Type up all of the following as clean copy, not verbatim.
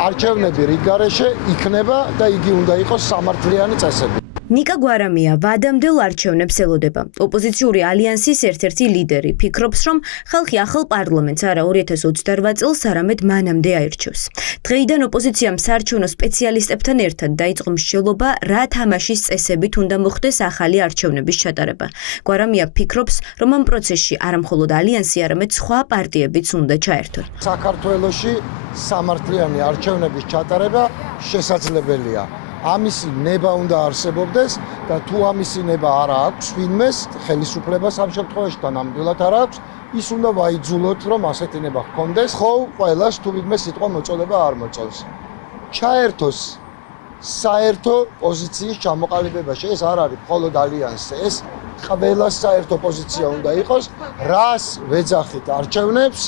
არჩევნები რიგ გარეშე იქნება და იგი უნდა იყოს სამართლიანი წესები. ნიკა გვარამია ვადამდელ არჩევნებს ელოდება. ოპოზიციური ალიანსის ერთ-ერთი ლიდერი ფიქრობს, რომ ხალხი ახალ პარლამენტს არა 2028 წელს, არამედ მანამდე აირჩევს. დღეიდან ოპოზიციამ საარჩევნო სპეციალისტებთან ერთად დაიწყო მსჯელობა, რა თამაშის წესებით უნდა მოხდეს ახალი არჩევნების ჩატარება. გვარამია ფიქრობს, რომ ამ პროცესში არა მხოლოდ ალიანსი, არამედ სხვა პარტიებიც უნდა ჩაერთონ. საქართველოში სამართლიანი არჩევნების ჩატარება შესაძლებელია. ამისი ნება უნდა არსებობდეს და თუ ამისი ნება არ აქვს ვინმეს ხელისუფლებას ამ შემთხვევაში და ნამდვილად არ აქვს, ის უნდა ვაიძულოთ, რომ ასეთი ნება ჰქონდეს. ხო, ყველას თუ ვინმე სიტყვა მოწოდება არ მოწონს. ჩაერთოს საერთო პოზიციის ჩამოყალიბებაში. ეს არ არის მხოლოდ ალიანსზე, ეს ყველას საერთო პოზიცია უნდა იყოს, რას ვეძახით არჩევნებს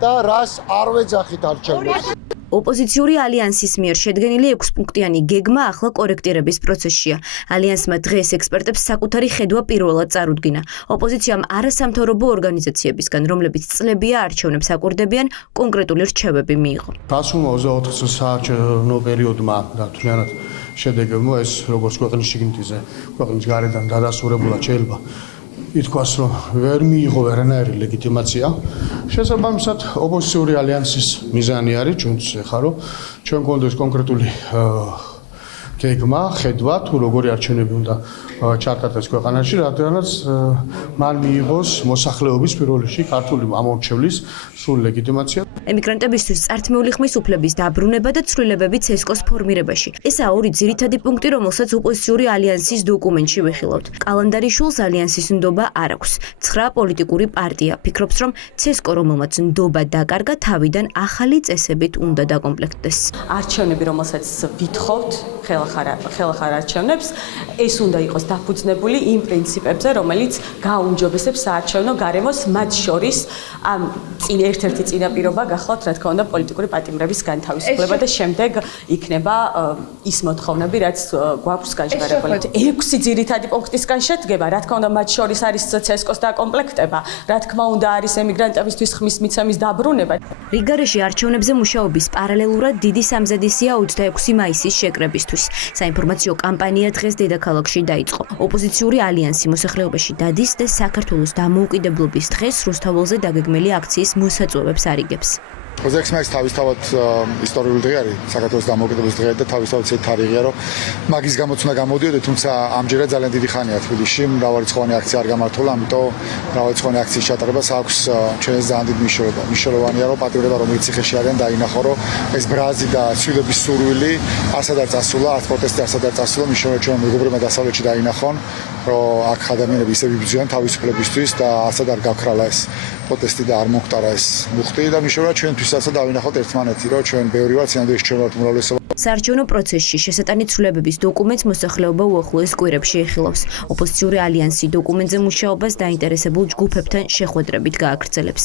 და რას არ ვეძახით არჩევნებს. ოპოზიციური ალიანსის მიერ შედგენილი 6-პუნქტიანი გეგმა ახლა კორექტირების პროცესშია. ალიანსმა დღეს ექსპერტებს საკუთარი ხედვა პირველად წარუდგინა. ოპოზიციამ არასამთავრობო ორგანიზაციებისგან, რომლებიც წლებია არჩევნებს აკვირდებიან, კონკრეტული რჩევები მიიღო. გასულმა 24 საარჩევნო პერიოდმა და თუნდაც შედეგებმა ეს როგორც ქვეყნის შიგნითზე, ქვეყნის გარედან დადასტურებულად შეიძლება ითქვას, რომ ვერ მიიღო ვერანაირი ლეგიტიმაცია. შესაბამისად, ოპოზიციური ალიანსის მიზანი არის ჩვენთვის ახლა, რომ ჩვენ გვქონდეს კონკრეტული გეგმა, ხედვა, თუ როგორი არჩევნები უნდა ჩატარდეს ქვეყანაში, რადგანაც მან მიიღოს მოსახლეობის პირველ რიგში ქართული ამორჩევლის სრული ლეგიტიმაცია. ემიგრანტებისთვის წართმეული ხმის უფლების დაბრუნება და ცვლილებები ცესკოს ფორმირებაში. ესაა ორი ძირითადი პუნქტი, რომელსაც ოპოზიციური ალიანსის დოკუმენტში ვიხილავთ. კალანდარიშვილს ალიანსის ნდობა არ აქვს. 9 პოლიტიკური პარტია ფიქრობს, რომ ცესკო, რომელმაც ნდობა დაკარგა, თავიდან ახალი წესებით უნდა დაკომპლექტდეს. არჩევნები, რომელსაც ვითხოვთ, ხელახარ არჩევნებს, ეს უნდა იყოს დაფუძნებული იმ პრინციპებზე, რომელიც გააუმჯობესებს საარჩევნო გარემოს, მათ შორის ამ ერთ-ერთი წინაპირობა გახლავთ, რა თქმა უნდა, პოლიტიკური პატიმრების განთავისუფლება და შემდეგ იქნება ის მოთხოვნები, რაც გვაქვს გაჟღერებული. 6 ძირითადი პუნქტისგან შედგება, რა თქმა უნდა, მათ შორის არის ცესკოს დაკომპლექტება, რა თქმა უნდა, არის ემიგრანტებისთვის ხმის მიცემის დაბრუნება. რიგარეში არჩევნებზე მუშაობის პარალელურად დიდი სამზადისია 26 მაისის შეკრებისთვის. საინფორმაციო კამპანია დღეს დედაქალაქში დაიწყო. ოპოზიციური ალიანსი მოსახლეობაში დადის და საქართველოს დამოუკიდებლობის დღეს რუსთაველზე დაგეგმილი აქციის მოსაწვევებს არიგებს. 26 მაისი თავისთავად ისტორიული დღე არის საქართველოს დამოუკიდებლობის დღე და თავისთავად ისეთი თარიღია, რომ მაგის გამოც უნდა გამოდიოდეთ, თუმცა ამჯერად ძალიან დიდი ხანია თბილისში მრავალრიცხოვანი აქცია არ გამართულა, ამიტომ მრავალრიცხოვანი აქციის ჩატარებას აქვს ჩვენს ძალიან დიდი მნიშვნელობა. მნიშვნელოვანია, რომ პატრიოტებმა რომელიც ციხეში არიან დაინახო, რომ ეს ბრაზი და ცვლილების სურვილი არსად არ წასულა, არც პროტესტი არსად არ წასულა, მნიშვნელოვანია ჩვენ მეგობრებმა დასავლეთში დაინახონ, რომ აქ ადამიანები ისე იბრძვიან თავისუფლებისთვის და არსად არ გაქრალა ეს პროტესტი და არ მოხტარა ეს მუხტი და მნიშვნელოვანია ჩვენთვისაც დავინახოთ ერთმანეთი, რომ ჩვენ ბევრი ვართ, სინამდვილეში ჩვენ ვართ უმრავლესობა. საარჩევნო პროცესში შესატანი ცვლილებების დოკუმენტს მოსახლეობა უახლოეს კვირებში ეხილავს. ოპოზიციური ალიანსი დოკუმენტზე მუშაობას დაინტერესებულ ჯგუფებთან შეხვედრებით გააგრძელებს.